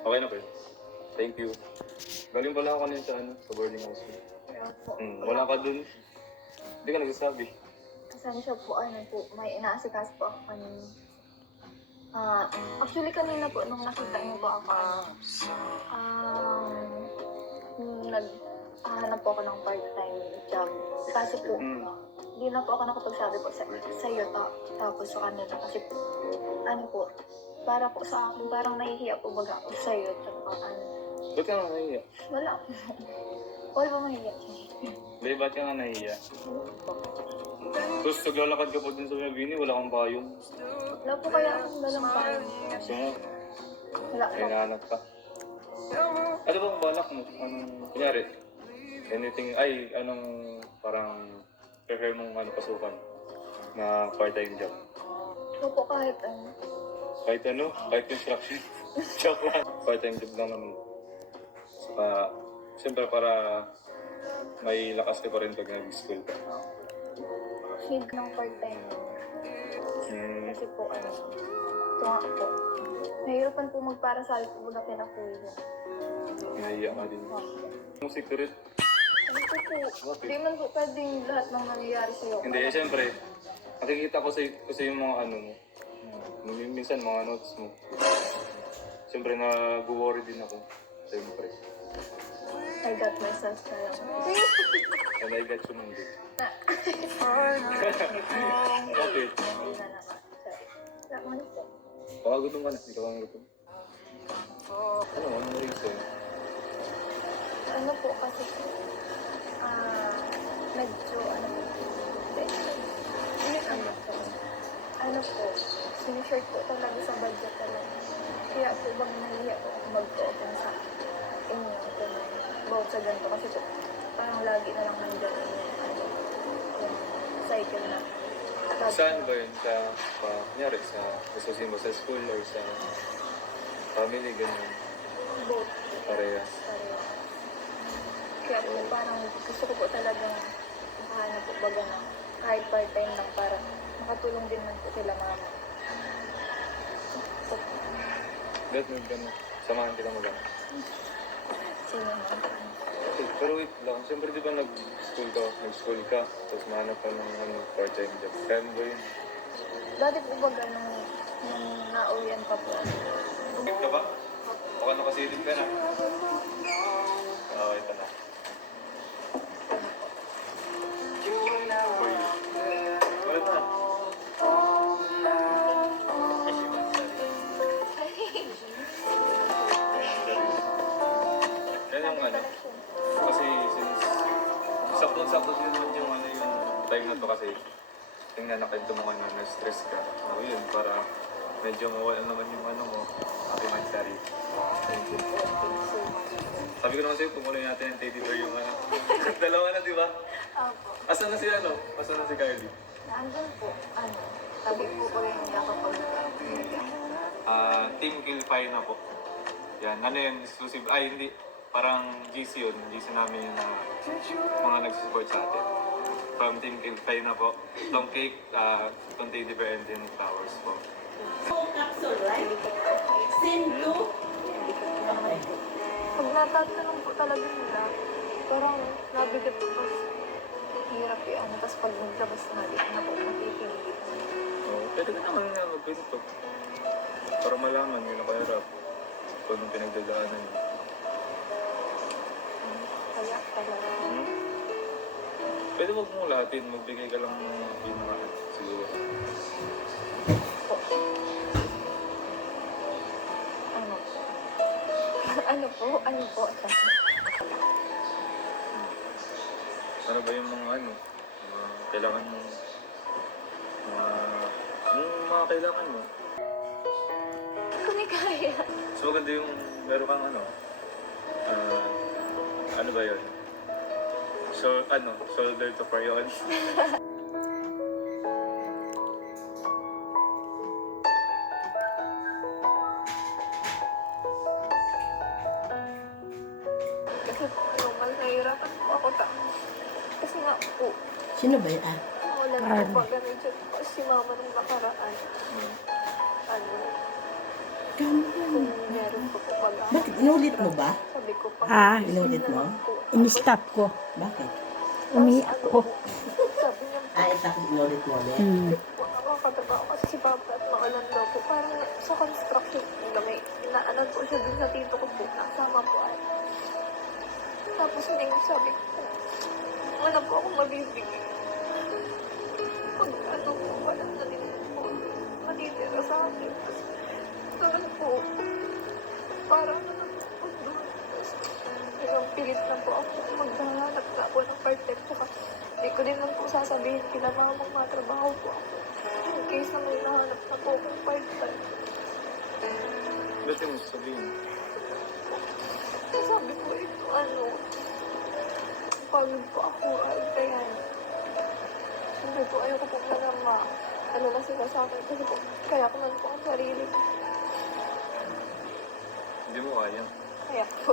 Okay na, Pwede. Thank you. Galing pala ako kanina sa boarding house. Kaya po. Wala ka dun. Hindi ka nagsasabi. Pasensya po, may inaasikaso po ako kanina. Actually, kanina po, nung nakita niyo po ako, naghahanap po ako ng part-time job. Kasi po, hindi na po ako nakapagsabi po sa iyo tapos sa kanila. Kasi po, para po sa akin, parang nahihiya po baga ako sa iyo. Ba't ka nga nahihiya? Wala. Wala ba mahihiya? Babe, ba't ka nga nahihiya? Tapos naglalakad ka po din sa Mabini, wala kang payong. Wala po kaya akong dalang payong. Gusto mo? Wala May po. nahanap ka. Ano bang balak mo? Kunyari, anong parang prefer mong pasukan na part-time job? Wala po kahit ano. Kahit construction. Joke lang. Part-time job lang naman. Siyempre para may lakas ka pa rin pag nag-school ka. Need ng part-time. Kasi po, tunga po. Nahihirapan po magparasal po na pinakuya. Nahiya ka din. Anong secret? Ano po? Hindi man po pwedeng lahat ng nangyayari sa'yo. Hindi, siyempre. Nakikita ko sa yung mga mo. Minsan mga notes mo. Siyempre nag-worry din ako. Siyempre. I got myself na lang. And I got you man din. Bakit? Bakit? Hindi na naman. Sorry. Wala mo na po. Baka gutom ka na. Hindi ka bang gutom? Ano reason? Ano po kasi medyo po, sinishort po talaga sa budget talaga. Kaya po bang nahiya po ako mag-open sa inyo about sa ganito kasi po parang lagi na lang nandiyan yung cycle na. Saan ba yun? Kunyari, sususin mo sa school or sa family, ganyan? Both. Parehas. Kaya po parang gusto ko po talagang makahanap po baga na kahit part-time lang para makatulong din man po sila mama. So, Samahan kita mo lang. sino man. Okay, pero wait lang. Siyempre di ba nag-school ka, tapos mahanap ka ng part-time job. Kaya mo ba yun? Dati po baga nung nauwian pa po. Ito ka ba? Baka nakasilip ka na. Ito na. Uy. Wala na. Yan yung kasi since sakto-sakto din naman yung yung time na to kasi tingnan na kayo mo na-stress ka. So yun, para medyo mawala naman yung mo, happy monthsary. Thank you. Sabi ko naman sa'yo, tumuloy natin yung teddy bear yung dalawa na, di ba? Opo. Asan na si Asan na si Kylie? Nandun po, tabi po ko rin niya kapag Team Kilpay na po. Yan, yun, exclusive, hindi. Parang GC yun, GC namin yung mga nagsusupport sa atin. From Team Kilpay na po. Itong cake, itong teddy bear and then flowers po. Capsule, right? Send to? pag natatanong po talaga nila, parang nabigat po tapos hirap tapos pag naglabas na di na po matipigil. Pwede ka naman nga mag-pinto. Para malaman yun ako hirap. Kung anong pinagdadaanan yun. Kaya talaga. Pwede wag mong lahatin, magbigay ka lang ng pinaka siguro. Po. Ano po? Ano ba yung mga kailangan mo? Yung mga kailangan mo. Kung may kaya. So maganda yung meron kang ano ba yun? So, shoulder to cry on. Kasi po, nahihirapan po ako kasi nga po, Sino ba yan? wala po pag po si mama nung nakaraan. Kung meron po pag Inulit mo ba? Sabi ko pa. Ah, inulit mo? In-stop ko. Bakit? Umiyak ko. Sabi niya po, Ay, tapos inulit mo ulit. po nakakatrabaho kasi si Papa at maulan daw po. Parang sa construction nila may inaanan po siya dun sa tito ko po. Nakasama po ay. Tapos hindi sabi ko po, wala po akong mabibigay. Pag ano po, wala na din po matitira sa akin. Tapos ganun po, parang ano po doon. Tapos yung pilit na po ako maghahanap na po ng part-time. Tsaka hindi ko din lang po sasabihin kila mamang matrabaho po ako. In case na may nahanap na po akong part-time. Ba't yung sabihin? Sabi ko ito, ano, pagod po ako, ay kaya, sabi ko, ayoko po na alala sila sa akin kasi po, kaya ko man po ang sarili ko. Hindi mo kaya. Kaya po,